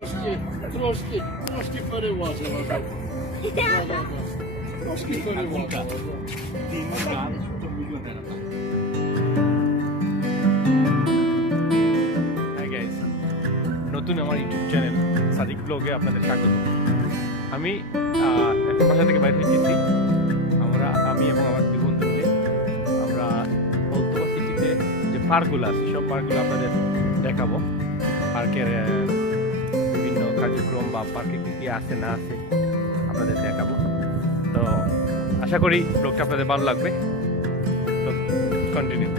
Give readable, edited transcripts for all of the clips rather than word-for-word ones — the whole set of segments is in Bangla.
Трошки переважила. Трошки переважила. হাই গাইস, নতুন আমার ইউটিউব চ্যানেল সাদিক ব্লগে আপনাদের স্বাগত। আমি একটা বাসা থেকে বাইরে এসেছি। আমি এবং আমার দুই বন্ধু মিলে আমরা কলতবা সিটিতে যে পার্কগুলো আছে সব পার্কগুলো আপনাদের দেখাবো। পার্কের বিভিন্ন কার্যক্রম বা পার্কে কী কী আছে না আছে আপনাদের দেখাবো। তো আশা করি ব্লগটা আপনাদের ভালো লাগবে। তো কন্টিনিউ।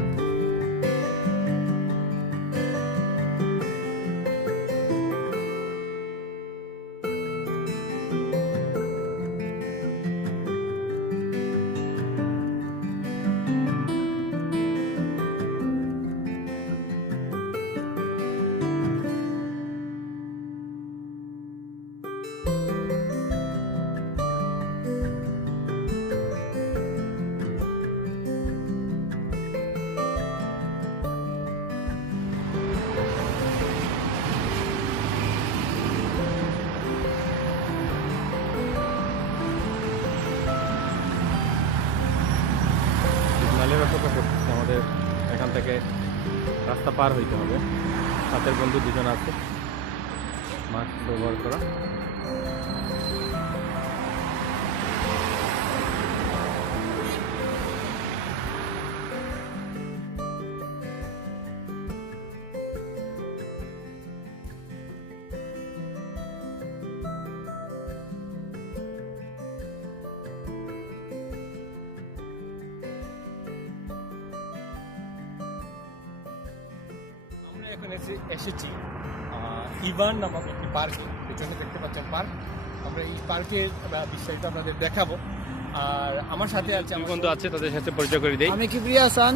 নালের অপেক্ষা করতেছি, আমাদের এখান থেকে রাস্তা পার হইতে হবে। সাথের বন্ধু দুজন আছে, মাস্ক ব্যবহার করা। আমরা এখন এসেছি ইভান নামক একটি পার্কে। পেছনে দেখতে পাচ্ছেন পার্ক। আমরা এই পার্কের বিস্তারিত আপনাদের দেখাবো। আর আমার সাথে আছে আমার বন্ধু আছে, তাদের সাথে পরিচয় করে দিই। আমি কিবরিয়া হাসান।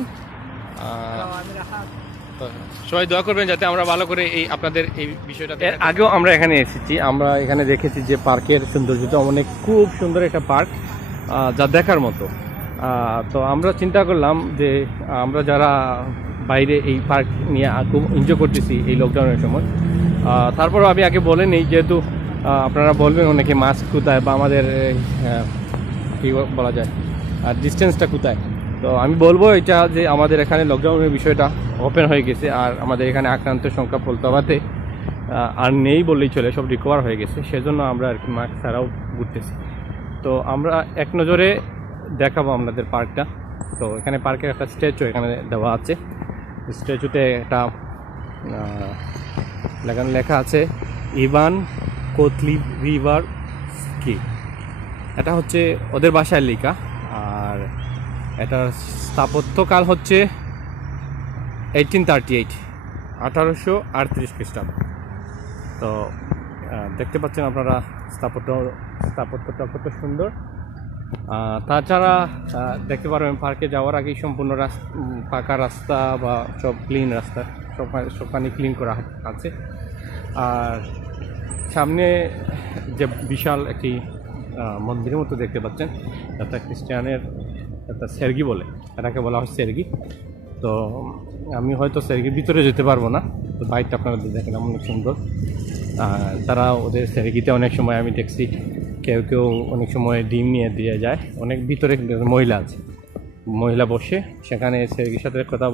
সবাই দোয়া করবেন যাতে আমরা ভালো করে এই আপনাদের এই বিষয়টা। এর আগেও আমরা এখানে এসেছি, আমরা এখানে দেখেছি যে পার্কের সৌন্দর্যটা অনেক খুব সুন্দর একটা পার্ক, যা দেখার মতো। তো আমরা চিন্তা করলাম যে আমরা যারা বাইরে এই পার্ক নিয়ে খুব এনজয় করতেছি এই লকডাউনের সময়, তারপরও আমি আগে বলে নেই, যেহেতু আপনারা বলবেন অনেকে মাস্ক কোথায় বা আমাদের কী বলা যায় আর ডিস্টেন্সটা কোথায়। তো আমি বলবো এটা যে আমাদের এখানে লকডাউনের বিষয়টা ওপেন হয়ে গেছে, আর আমাদের এখানে আক্রান্তের সংখ্যা পলতাবাতে আর নেই বললেই চলে, সব রিকভার হয়ে গেছে। সেজন্য আমরা আর কি মাস্ক ছাড়াও ঘুরতেছি। তো আমরা এক নজরে দেখাবো আপনাদের পার্কটা। তো এখানে পার্কের একটা স্ট্যাচু এখানে দেওয়া আছে। স্ট্যাচুতে একটা লেখা আছে ইভান কোতলিভিভার কি, এটা হচ্ছে ওদের ভাষায় লেখা। আর এটার স্থাপত্যকাল হচ্ছে 1838, 1838 খ্রিস্টাব্দ। তো দেখতে পাচ্ছেন আপনারা স্থাপত্যটা কত সুন্দর। তাছাড়া দেখতে পারবেন পার্কে যাওয়ার আগেই সম্পূর্ণ পাকা রাস্তা বা সব ক্লিন রাস্তা, সবখানে ক্লিন করা আছে। আর সামনে যে বিশাল একটি মন্দিরের মতো দেখতে পাচ্ছেন, একটা খ্রিস্টানের একটা সের্গি বলে, এটাকে বলা হয় সের্গি। তো আমি হয়তো সের্গির ভিতরে যেতে পারবো না, তো বাইকটা আপনারা দেখেন অনেক সুন্দর। তারা ওদের সের্গিতে অনেক সময় আমি দেখছি কেউ কেউ অনেক সময় ডিম নিয়ে দিয়ে যায়। অনেক ভিতরে মহিলা আছে, মহিলা বসে সেখানে সের্গির সাথে কথা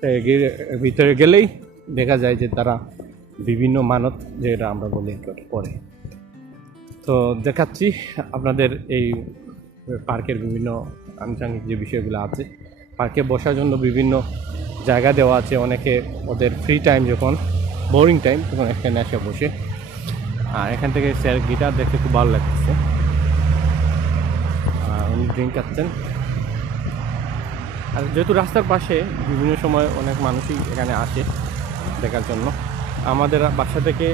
সের্গির ভিতরে গেলেই দেখা যায় যে তারা বিভিন্ন মানত, যেটা আমরা বলি করে। তো দেখাচ্ছি আপনাদের এই পার্কের বিভিন্ন আনুষঙ্গিক যে বিষয়গুলো আছে। পার্কে বসার জন্য বিভিন্ন জায়গা দেওয়া আছে। অনেকে ওদের ফ্রি টাইম যখন বোরিং টাইম তখন এখানে এসে বসে। আর এখান থেকে স্যার গিটার দেখতে খুব ভালো লাগতেছে, উনি ড্রিঙ্ক খাচ্ছেন। আর যেহেতু রাস্তার পাশে বিভিন্ন সময় অনেক মানুষই এখানে আসে দেখার জন্য। আমাদের বাসা থেকে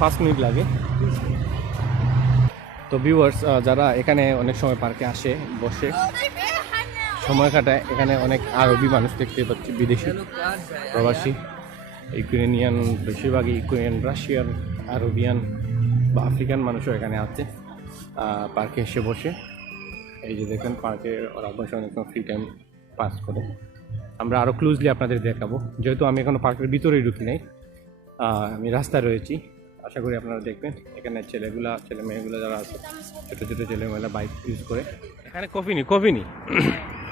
5 মিনিট লাগে। তো ভিউয়ার্স যারা এখানে অনেক সময় পার্কে আসে বসে সময় কাটায়, এখানে অনেক আরবি মানুষ দেখতে পাচ্ছি, বিদেশি প্রবাসী, ইউক্রেনিয়ান, বেশিরভাগই ইউক্রেনিয়ান, রাশিয়ান, আরবিয়ান বা আফ্রিকান মানুষও এখানে আছে পার্কে এসে বসে। এই যে দেখেন পার্কে ওরা বসে অনেক ফ্রি টাইম পাস করে। আমরা আরও ক্লোজলি আপনাদের দেখাবো, যেহেতু আমি এখনও পার্কের ভিতরেই ঢুকি নাই, আমি রাস্তায় রয়েছি। আশা করি আপনারা দেখবেন। এখানে ছেলে মেয়েগুলো যারা আছে, ছোটো ছোটো ছেলেমেয়েরা বাইক ইউজ করে। এখানে কফি নি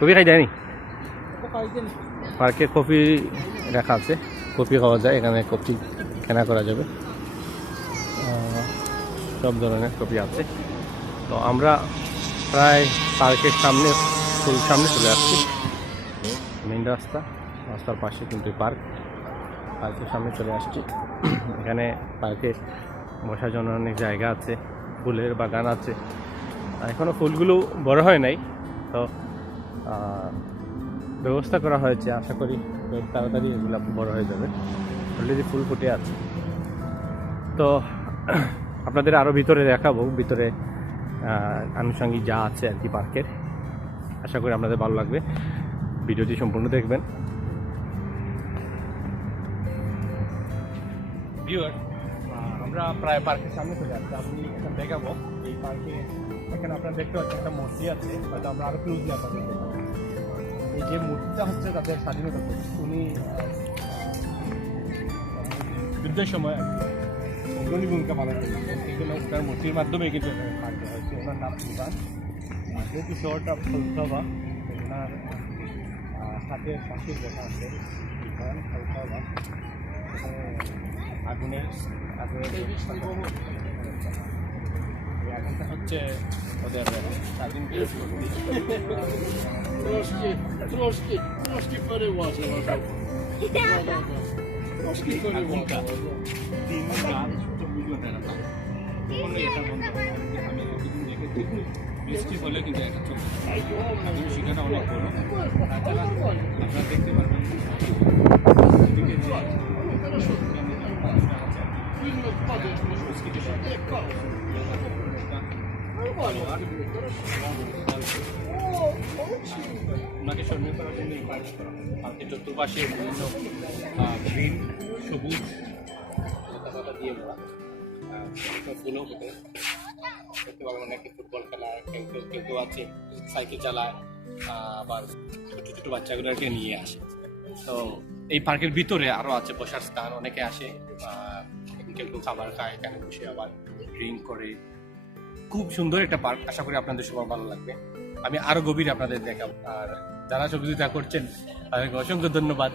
কফি খাই দেয়নি। পার্কে কফি রাখা আছে, কফি খাওয়া যায়, এখানে কফি কেনা করা যাবে, সব ধরনের কফি আছে। তো আমরা প্রায় পার্কের সামনে চলে আসছি। মেন রাস্তার পাশে কিন্তু পার্কের সামনে চলে আসছি। এখানে পার্কে বসার জন্য অনেক জায়গা আছে, ফুলের বাগান আছে। এখনও ফুলগুলো বড় হয় নাই, তো ব্যবস্থা করা হয়েছে। আশা করি খুব তাড়াতাড়ি এগুলো বড় হয়ে যাবে। অলরেডি ফুল ফুটে আছে। তো আপনাদের আরও ভিতরে দেখাবো, ভিতরে আনুষঙ্গিক যা আছে আর কি পার্কের। আশা করি আপনাদের ভালো লাগবে, ভিডিওটি সম্পূর্ণ দেখবেন। আমরা প্রায় পার্কের সামনে চলে আসছি। আপনি এখানে দেখাবো এই পার্কে। এখানে আপনারা দেখতে পাচ্ছেন একটা মূর্তি আছে, হয়তো আমরা আরও ক্লোজলি আপনাদের দেখাবো। এই যে মূর্তিটা হচ্ছে তাদের স্বাধীনতা উনি যুদ্ধের সময় অগ্রণী ভূমিকা পালন করেছেন। এগুলো তার মূর্তির মাধ্যমে কিন্তু এখানে পার্কে হয়েছে। ওনার নাম সুলতান, যেহেতু শহরটা ফলসভা, ওনার হাতের পাখির দেখা আছে ফলসভা। আগুনের আগুনটা হচ্ছে ওদের স্বাধীন Трошки переважила. Трошки переважила. বৃষ্টি হলে কিন্তু একটা চলবে, সেখানে অনেক বড়। আপনারা দেখতে পারবেন ওনাকে সম্মান করার জন্য এই পার্ক করা হয়। পার্কের চতুর্পাশে বিভিন্ন গ্রিন সবুজ লতা দিয়ে ভরা, ফুলও হতে দেখতে পাবেন। অনেকে ফুটবল খেলায়, কেউ আছে সাইকেল চালায়, আবার ছোটো ছোটো বাচ্চাগুলোকে নিয়ে আসে। তো এই পার্কের ভিতরে আরও আছে বসার স্থান, অনেকে আসে, কেউ খাবার খায় এখানে বসে, আবার ড্রিঙ্ক করে। খুব সুন্দর একটা পার্ক, আশা করি আপনাদের সবার ভালো লাগবে। আমি আরো গভীরে আপনাদের দেখাবো। আর যারা সহযোগিতা করছেন তাদেরকে অসংখ্য ধন্যবাদ।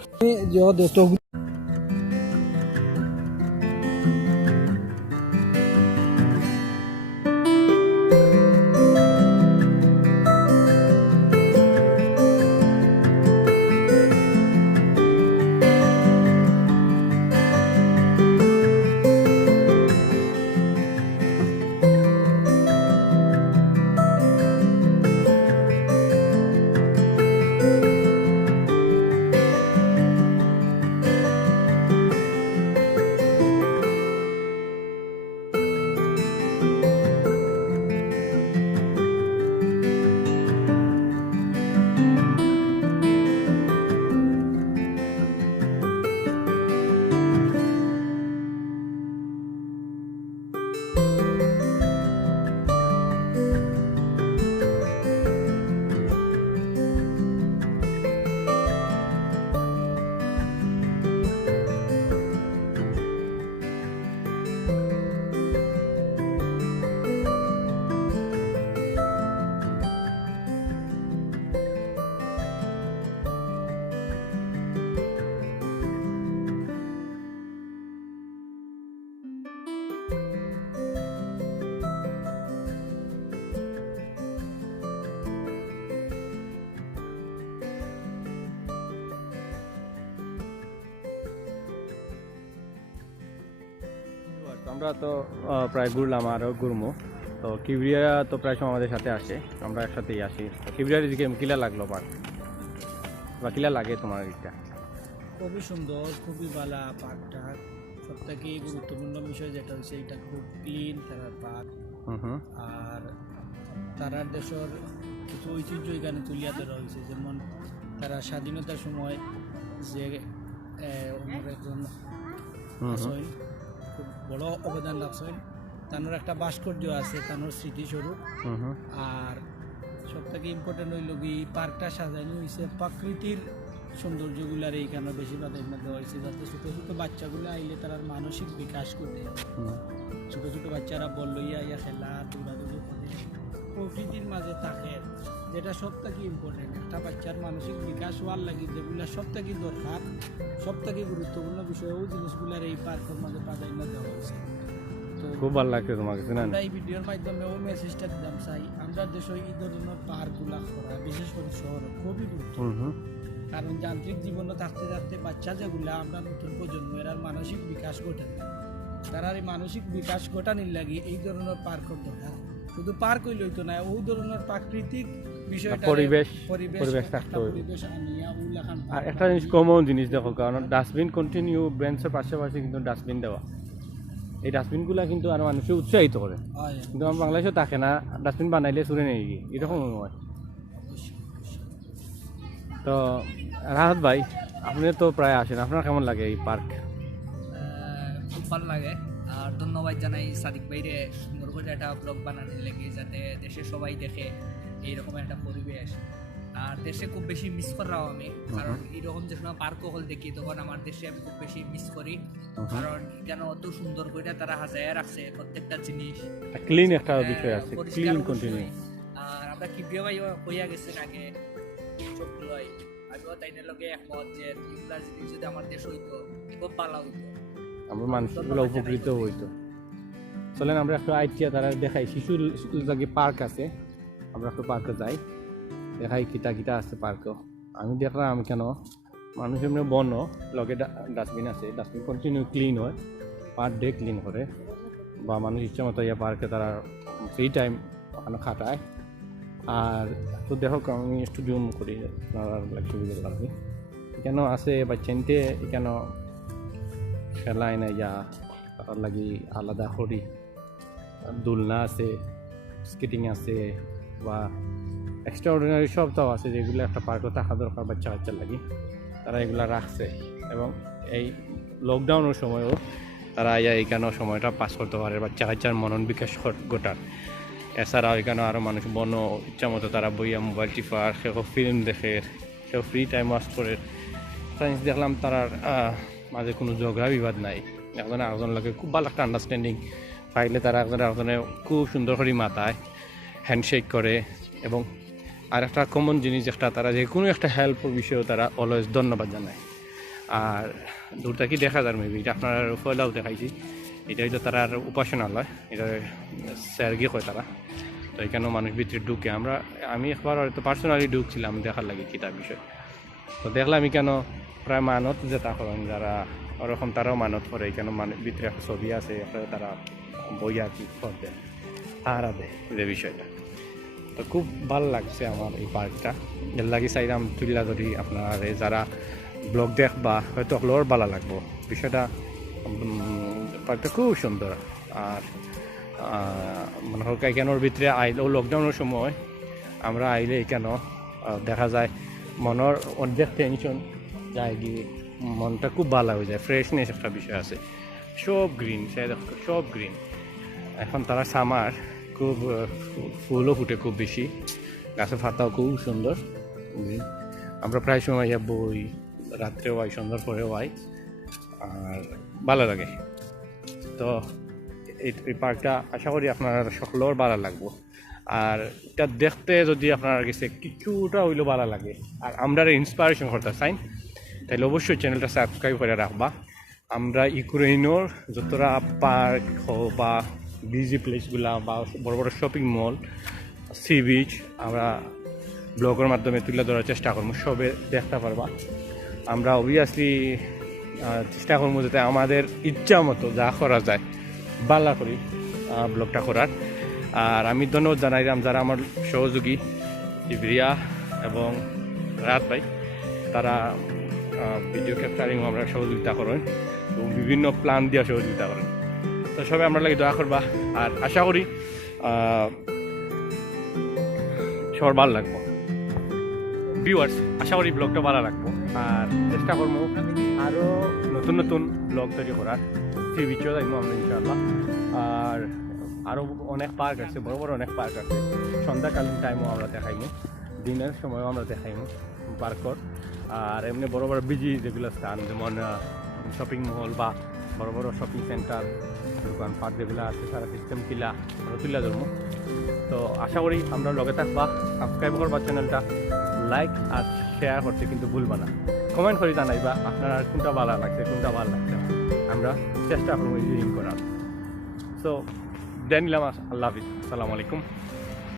আমরা তো প্রায় ঘুরলাম, আরও ঘুরবো। তো কিবরিয়া তো প্রায় সময় আমাদের সাথে আসে, আমরা একসাথেই আসি। তো কিবরিয়ার দিকে কিলা লাগলো পার্ক, বা কিলা লাগে তোমার এটা? খুবই সুন্দর, খুবই ভালো পার্কটা। সব থেকে গুরুত্বপূর্ণ বিষয় যেটা হচ্ছে এটা খুব ক্লিন তারার পার্ক। আর তারার দেশের কিছু ঐতিহ্য এখানে তুলিয়া ধরা হয়েছে, যেমন তারা স্বাধীনতার সময় যে একজন আসেন, খুব বড় অবদান রাখছেন, তানোর একটা ভাস্কর্য আছে, তানোর স্মৃতিস্বরূপ। আর সব থেকে ইম্পর্টেন্ট হইল কি পার্কটা সাজানো হয়েছে প্রাকৃতির সৌন্দর্যগুলার এইখানে বেশি প্রাধান্য দেওয়া হয়েছে, যাতে ছোটো ছোটো বাচ্চাগুলো আইলে তার মানসিক বিকাশ করে। ছোটো ছোটো বাচ্চারা বল লইয়া ইয়া খেলা দৌড়াদৌড়ি করে প্রকৃতির মাঝে থাকে, যেটা সব থেকে ইম্পর্টেন্ট। একটা বাচ্চার মানসিক বিকাশ হওয়ার লাগে যেগুলো সব থেকে দরকার, সব থেকে গুরুত্বপূর্ণ বিষয়ও জিনিসগুলার এই পার্কের মাঝে প্রাধান্য দেওয়া হয়েছে। তো খুব ভালো লাগছে তোমাকে শুনেন। আমরা এই ভিডিওর মাধ্যমেও মেসেজটা দিতাম চাই, আমরা দেশে এই ধরনের পার্কগুলা করা বিশেষ করে শহরে খুবই গুরুত্বপূর্ণ। কারণ যান্ত্রিক জীবনে থাকতে থাকতে বাচ্চা যেগুলা আমরা নতুন প্রজন্ম এরা মানসিক বিকাশ ঘটে, তারা এই মানসিক বিকাশ ঘটানির লাগে এই ধরনের পার্কের দরকার। শুধু পার্ক হইলে হইতো না, ওই ধরনের প্রাকৃতিক বিষয়টা পরিবেশ থাকতে একটা হবে। পরিবেশ আনিয়া উলাখান আর একটা জিনিস কমন জিনিস দেখো, কারণ ডাস্টবিন কন্টিনিউ বেঞ্চের পাশাপাশি কিন্তু ডাস্টবিন দেওয়া, এই ডাস্টবিনগুলো কিন্তু আরো মানুষকে উৎসাহিত করে। হয়। কিন্তু আমার বাংলাদেশে থাকে না, ডাস্টবিন বানাইলে ছুড়ে নিয়ে গিয়ে এরকম হয়। তো রাহাত ভাই, আপনি তো প্রায় আসেন, আপনার কেমন লাগে এই পার্ক? খুব ভালো লাগে। আর ধন্যবাদ জানাই সাদিক ভাইরে সুন্দর করে একটা ব্লগ বানানোর লেগে, যাতে দেশে সবাই দেখে এইরকম একটা পরিবেশ। আর দেশে খুব বেশি মিস করাও আমি, কারণ এইরকম যে সময় পার্ক হল দেখি তখন আমার দেশে আমি খুব বেশি মিস করি। কারণ কেন অত সুন্দর করে তারা হাজায় রাখছে প্রত্যেকটা জিনিস, ক্লিন একটা বিষয় আছে, পরিষ্কার ক্লিন অবশ্যই। কন্টিনিউ। আর আমরা কিপ্রিয় ভাই হইয়া গেছেন আগে সবগুলোই, আমিও তাইনের লগে একমত যে এগুলা জিনিস যদি আমার দেশ হইতো খুব ভালো হইতো, আমরা মানুষগুলো উপকৃত হইতো। চলেন আমরা একটু আইটিয়া তারা দেখাই, শিশুর জায়গায় পার্ক আছে, আমরা একটু পার্কে যাই, দেখাই কিতা কিতা আছে পার্কও। আমি দেখলাম কেন মানুষ এমনি বন লগে ডাস্টবিন আছে, ডাস্টবিন কন্টিনিউ ক্লিন হয়, পার ডে ক্লিন করে, বা মানুষ ইচ্ছা মতো ইয়া পার্কে তারা ফ্রি টাইম ওখানে খাটায়। আর তো দেখো আমি স্টুডিও করি আপনার সুবিধা পারবি, এখানেও আছে বাচ্চাইনতে, এখানেও খেলায় না ইয়া তার লাগি আলাদা করি, দোলনা আছে, স্কেটিং আছে, বা এক্সট্রা অর্ডিনারি সবটাও আছে, যেগুলো একটা পার্কও থাকা দরকার বাচ্চা বাচ্চার লাগি, তারা এগুলো রাখছে। এবং এই লকডাউনের সময়ও তারা এইখানেও সময়টা পাস করতে পারে বাচ্চা কাচ্চার মনন বিকাশ ঘটার। এছাড়াও এখানেও আরও মানুষ বন ইচ্ছা মতো তারা বইয়া মোবাইল টিপার, সেও ফিল্ম দেখে, সেও ফ্রি টাইম ওয়াচ করে। সায়েন্স দেখলাম তারার মাঝে কোনো ঝগড়া বিবাদ নাই, একজনে আরেকজন লাগে খুব ভালো একটা আন্ডারস্ট্যান্ডিং পাইলে তারা একজনে আরেকজনে খুব সুন্দর করে মাথায় হ্যান্ডশেক করে। এবং আর একটা কমন জিনিস যেটা, তারা যে কোনো একটা হেল্পের বিষয়েও তারা অলওয়েজ ধন্যবাদ জানায়। আর দূর থেকে দেখা যায় মেবি, এটা আপনার ফয়লাও দেখাইছি, এটা হয়তো তারা উপাসনালয়, এটা স্যারগি কয় তারা। তো এখানেও মানুষ ভিতরে ঢুকে, আমি একবার হয়তো পার্সোনালি ঢুকছিলাম দেখার লাগে কিতাব বিষয়। তো দেখলাম এখানে প্রায় মানত যেটা করেন যারা ওরকম তারাও মানত করে, এখানে ভিতরে একটা ছবি আছে, একটা তারা বই আর কি করবে হারা দেয় যে বিষয়টা। তো খুব ভালো লাগছে আমার এই পার্কটা, এর লাগে চাইলাম তুলিলা ধরি আপনার যারা ব্লগ দেখবা হয়তো হলোর ভালো লাগবো বিষয়টা। পার্কটা খুব সুন্দর। আর মনে হোক এখানোর ভিতরে আইলেও লকডাউনের সময় আমরা আইলে এখানেও দেখা যায় মনের অর্ধেক টেনশন যায় গিয়ে, মনটা খুব ভালো হয়ে যায়, ফ্রেশনেস একটা বিষয় আছে। সব গ্রিন, সব গ্রিন। এখন তারা সামার, খুব ফুলও ফুটে খুব বেশি, গাছের পাতাও খুব সুন্দর গ্রিন। আমরা প্রায় সময় বই, রাত্রেও আই, সন্ধ্যার পরেও আই, আর ভালো লাগে। তো এই পার্কটা আশা করি আপনার সকলের ভালো লাগবো। আর এটা দেখতে যদি আপনার কাছে কিছুটা হইলেও ভালো লাগে আর আমরা ইন্সপিরেশন করতে চাই, তাহলে অবশ্যই চ্যানেলটা সাবস্ক্রাইব করে রাখবা। আমরা ইউক্রেনের যতটা পার্ক হোক বা বিজি প্লেসগুলা বা বড় বড় শপিং মল, সি বিচ, আমরা ব্লগের মাধ্যমে তুলে ধরার চেষ্টা করবো, সবে দেখতে পারবা। আমরা অবভিয়াসলি চেষ্টা করবো যাতে আমাদের ইচ্ছা মতো যা করা যায় ভালো করি ব্লগটা করার। আর আমি ধন্যবাদ জানাইলাম যারা আমার সহযোগী ইব্রিয়া এবং রাত ভাই, তারা ভিডিও ক্যাপচারিং আমরা সহযোগিতা করেন এবং বিভিন্ন প্ল্যান দিয়ে সহযোগিতা করেন। তো সবাই আমরা লাগে দয়া করবা, আর আশা করি সবার ভালো লাগবো। ভিউয়ার্স, আশা করি ব্লগটা ভালো লাগবো, আর চেষ্টা করবো আরও নতুন নতুন ব্লগ তৈরি করার। সি বিচও যাইবো আমরা ইনশাআল্লাহ। আর আরও অনেক পার্ক আছে, বড় বড় অনেক পার্ক আছে, সন্ধ্যাকালীন টাইমও আমরা দেখাইমু, দিনের সময়ও আমরা দেখাইমু পার্কর। আর এমনি বড় বড় বিজি যেগুলো স্থান যেমন শপিং মল বা বড় বড় শপিং সেন্টার দোকানপাট যেগুলো আছে তারা সিস্টেম কিলা তুলে ধরবো। তো আশা করি আমরা লগে থাকবা, সাবস্ক্রাইব করবা চ্যানেলটা, লাইক আর শেয়ার করতে কিন্তু ভুলবা না, কমেন্ট করে জানাইবা আপনারা কোনটা ভালো লাগছে কোনটা ভালো লাগছে না, আমরা চেষ্টা করবো রিডিং করার। সো দেন নিলাম, আল্লাহ হাফিজ, আসসালামু আলাইকুম।